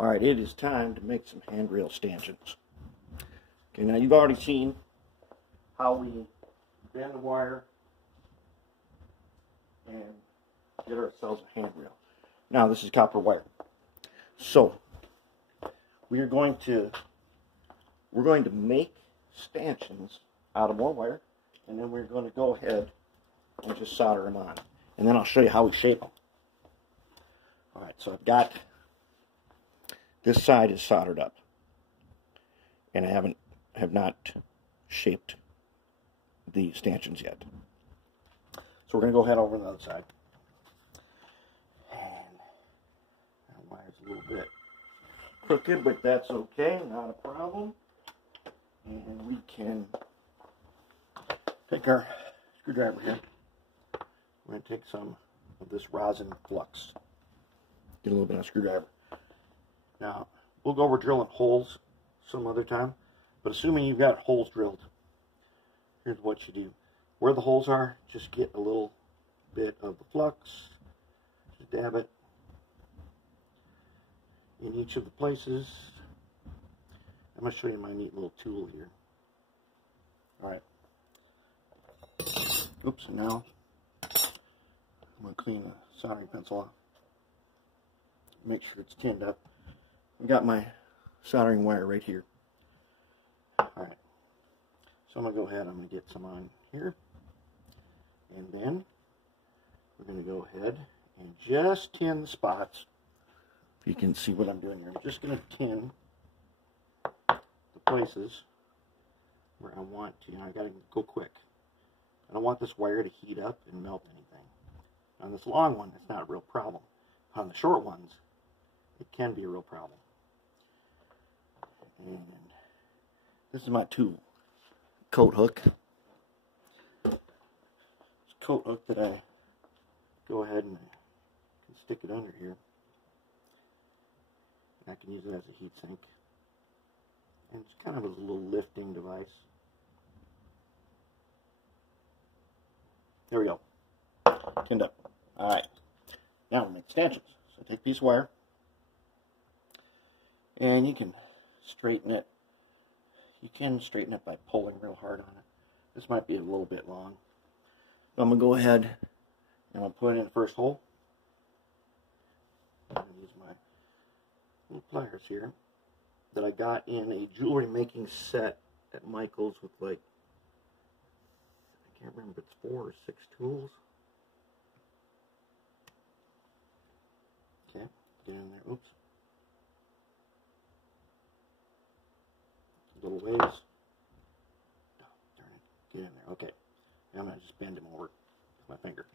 Alright, it is time to make some handrail stanchions. Okay, now you've already seen how we bend the wire and get ourselves a handrail. Now this is copper wire. So we're going to make stanchions out of more wire, and then we're going to go ahead and just solder them on. And then I'll show you how we shape them. Alright, so I've got this side is soldered up, and I have not shaped the stanchions yet. So we're going to go ahead over to the other side. And that wire's a little bit crooked, but that's okay, not a problem. And we can take our screwdriver here. We're going to take some of this rosin flux. Get a little bit of screwdriver. Now, we'll go over drilling holes some other time, but assuming you've got holes drilled, here's what you do. Where the holes are, just get a little bit of the flux, just dab it in each of the places. I'm going to show you my neat little tool here. Alright. Oops, and now I'm going to clean the soldering pencil off. Make sure it's tinned up. I've got my soldering wire right here. Alright. So I'm going to go ahead, I'm going to get some on here. And then we're going to go ahead and just tin the spots. If you can see what I'm doing here. I'm just going to tin the places where I want to. I got to go quick. I don't want this wire to heat up and melt anything. On this long one, it's not a real problem. On the short ones, it can be a real problem. And this is my tool, coat hook. It's a coat hook that I go ahead and can stick it under here. I can use it as a heat sink. And it's kind of a little lifting device. There we go. Tinned up. Alright. Now we'll make stanchions. So take a piece of wire. And you can straighten it. You can straighten it by pulling real hard on it. This might be a little bit long. So I'm going to go ahead and I'm going to put it in the first hole. I'm going to use my little pliers here that I got in a jewelry making set at Michael's with, like, I can't remember if it's 4 or 6 tools. Okay, get in there. Oops. Little ways. Oh, darn it. Get in there. Okay. Now I'm going to just bend him over with my finger.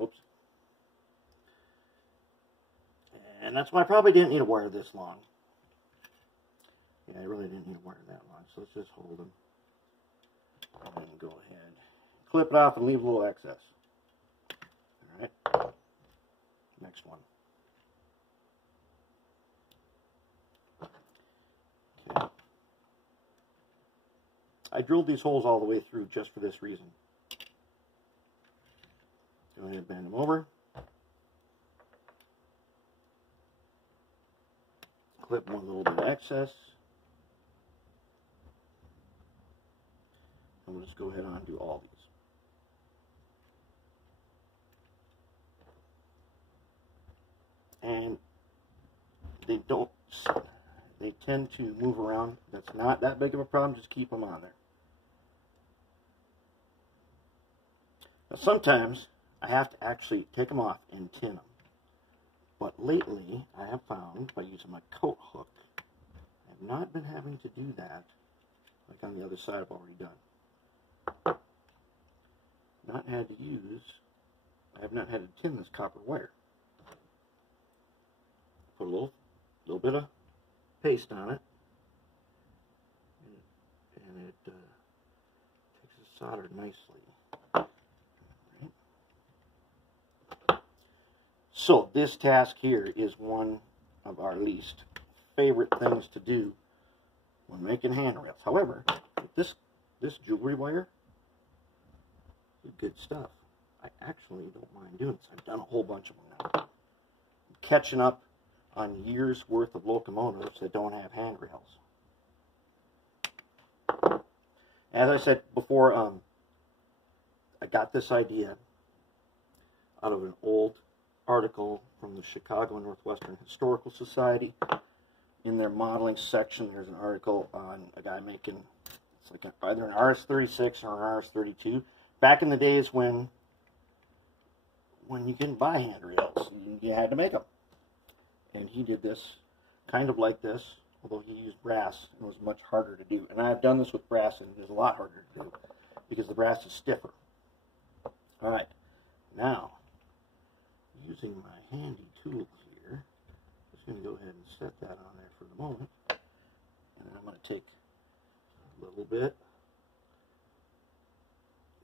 Oops. And that's why I probably didn't need a wire this long. Yeah, I really didn't need a wire that long. So let's just hold them. And go ahead. Clip it off and leave a little excess. Alright. Next one. Okay. I drilled these holes all the way through just for this reason. Go ahead and bend them over. Clip one little bit of excess. And we'll just go ahead on and do all these. And they tend to move around. That's not that big of a problem, just keep them on there. Now sometimes I have to actually take them off and tin them. But lately I have found by using my coat hook, I have not been having to do that like on the other side I've already done. I have not had to tin this copper wire. Put a little bit of paste on it, and it takes it soldered nicely. Right. So this task here is one of our least favorite things to do when making handrails. However, this jewelry wire is good stuff. I actually don't mind doing this. I've done a whole bunch of them now. I'm catching up on years worth of locomotives that don't have handrails. As I said before, I got this idea out of an old article from the Chicago Northwestern Historical Society. In their modeling section, there's an article on a guy making, it's like either an RS-36 or an RS-32. Back in the days when you couldn't buy handrails, you had to make them. And he did this kind of like this, although he used brass. It was much harder to do. And I've done this with brass, and it is a lot harder to do because the brass is stiffer. All right, now, using my handy tool here, I'm just going to go ahead and set that on there for the moment. And then I'm going to take a little bit,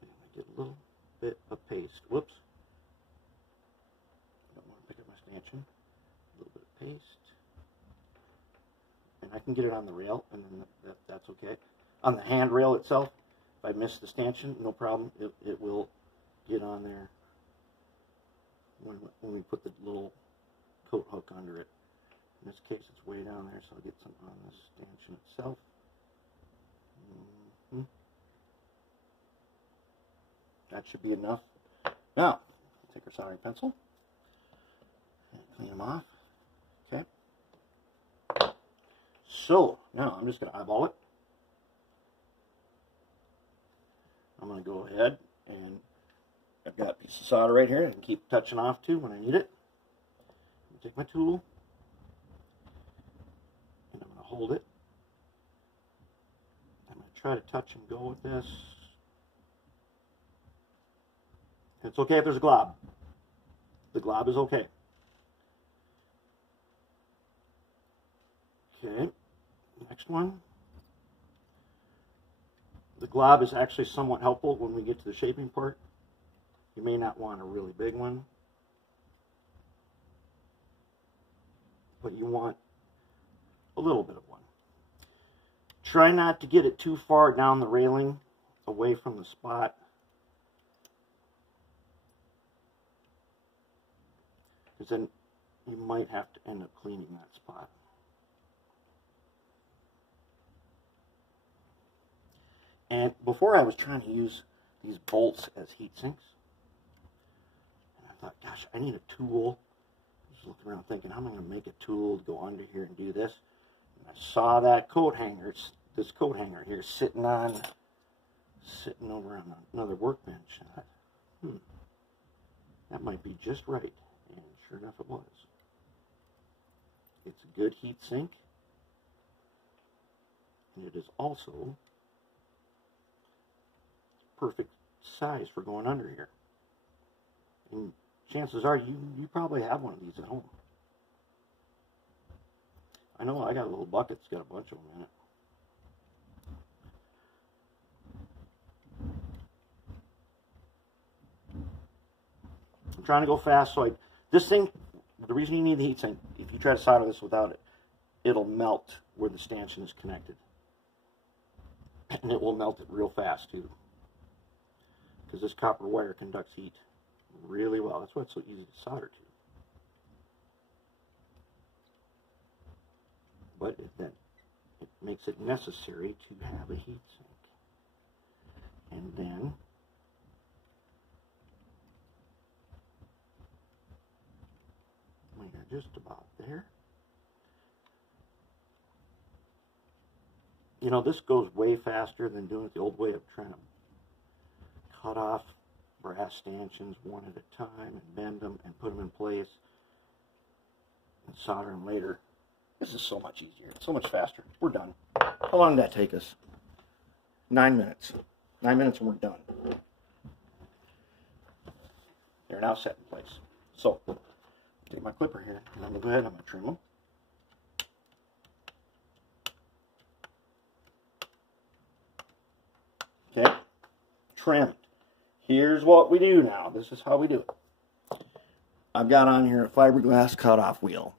and I get a little bit of paste. Whoops. I don't want to pick up my stanchion. A little bit of paste. And I can get it on the rail, and then that's okay. On the handrail itself, if I miss the stanchion, no problem. It will get on there when we put the little coat hook under it. In this case, it's way down there, so I'll get some on the stanchion itself. That should be enough. Now, take our soldering pencil and clean them off. Okay. So, now I'm just going to eyeball it. I'm going to go ahead and I've got a piece of solder right here I can keep touching off to when I need it. I'm going to take my tool and I'm going to hold it. I'm going to try to touch and go with this. It's okay if there's a glob. The glob is okay. Okay, next one. The glob is actually somewhat helpful when we get to the shaping part. You may not want a really big one, but you want a little bit of one. Try not to get it too far down the railing away from the spot. Because then you might have to end up cleaning that spot. And before I was trying to use these bolts as heat sinks. And I thought, gosh, I need a tool. I was looking around thinking, how am I going to make a tool to go under here and do this? And I saw that coat hanger, this coat hanger here sitting over on another workbench. And I thought, that might be just right. And sure enough it was. It's a good heat sink. And it is also perfect size for going under here. And chances are you probably have one of these at home. I know I got a little bucket that's got a bunch of them in it. I'm trying to go fast, so this thing, the reason you need the heat sink, if you try to solder this without it, it'll melt where the stanchion is connected. And it will melt it real fast too. Because this copper wire conducts heat really well. That's why it's so easy to solder to. But it makes it necessary to have a heat sink. And then we are just about there. You know, this goes way faster than doing it the old way of trying to cut off brass stanchions one at a time and bend them and put them in place and solder them later. This is so much easier. It's so much faster. We're done. How long did that take us? 9 minutes. 9 minutes and we're done. They're now set in place. So, take my clipper here and I'm going to go ahead and I'm going to trim them. Okay, trimmed. Here's what we do now. This is how we do it. I've got on here a fiberglass cutoff wheel.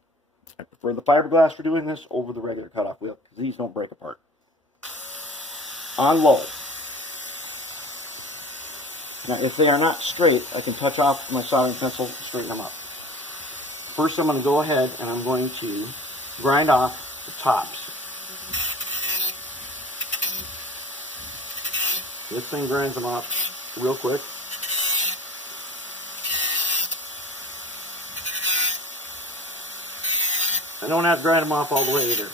I prefer the fiberglass for doing this over the regular cutoff wheel because these don't break apart. On low. Now, if they are not straight, I can touch off my soldering pencil and straighten them up. First, I'm going to go ahead and I'm going to grind off the tops. This thing grinds them off real quick. I don't have to grind them off all the way either.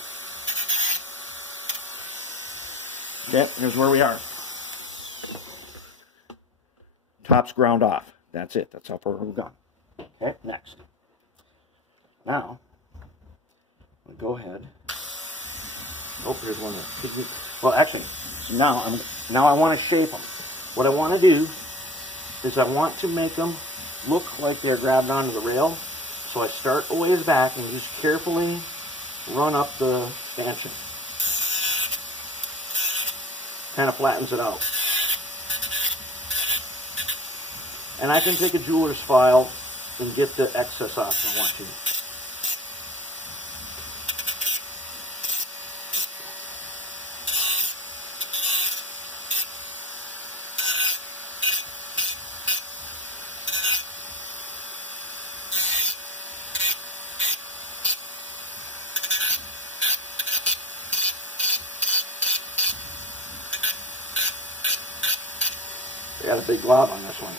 Okay, here's where we are. Tops ground off. That's it. That's how far we've gone. Okay, next. Now, I'm going to go ahead. Oh, here's one there. Well, actually, now I want to shape them. What I want to do is I want to make them look like they're grabbed onto the rail. So I start a ways back and just carefully run up the stanchion. Kind of flattens it out. And I can take a jeweler's file and get the excess off if I want to. They got a big glob on this one.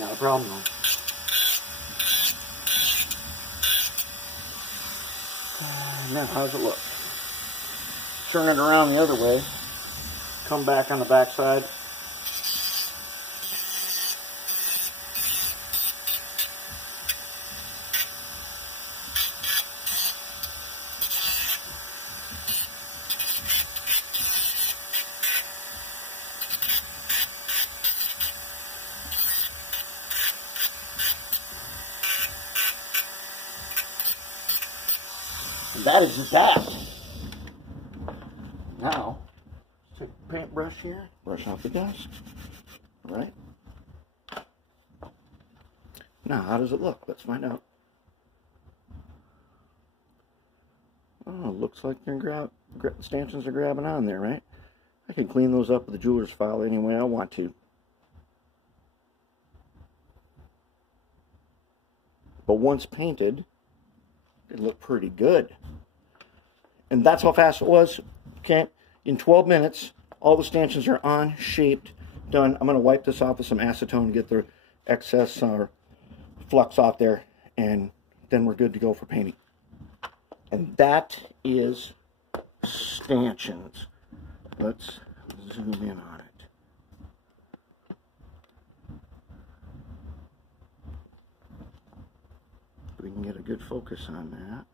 Not a problem though. Now, how does it look? Turn it around the other way. Come back on the back side. And that is that. Now, take a paintbrush here, brush off the dust. All right. Now, how does it look? Let's find out. Oh, looks like they're stanchions are grabbing on there, right? I can clean those up with the jeweler's file any way I want to. But once painted, it looked pretty good. And that's how fast it was. Okay, in 12 minutes, all the stanchions are on, shaped, done. I'm going to wipe this off with some acetone to get the excess or flux off there, and then we're good to go for painting. And that is stanchions. Let's zoom in on it. We can get a good focus on that.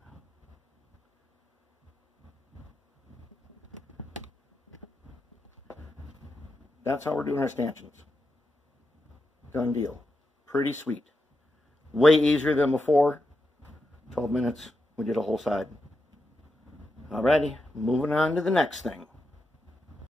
That's how we're doing our stanchions. Done deal. Pretty sweet. Way easier than before. 12 minutes, we did a whole side. Alrighty, moving on to the next thing.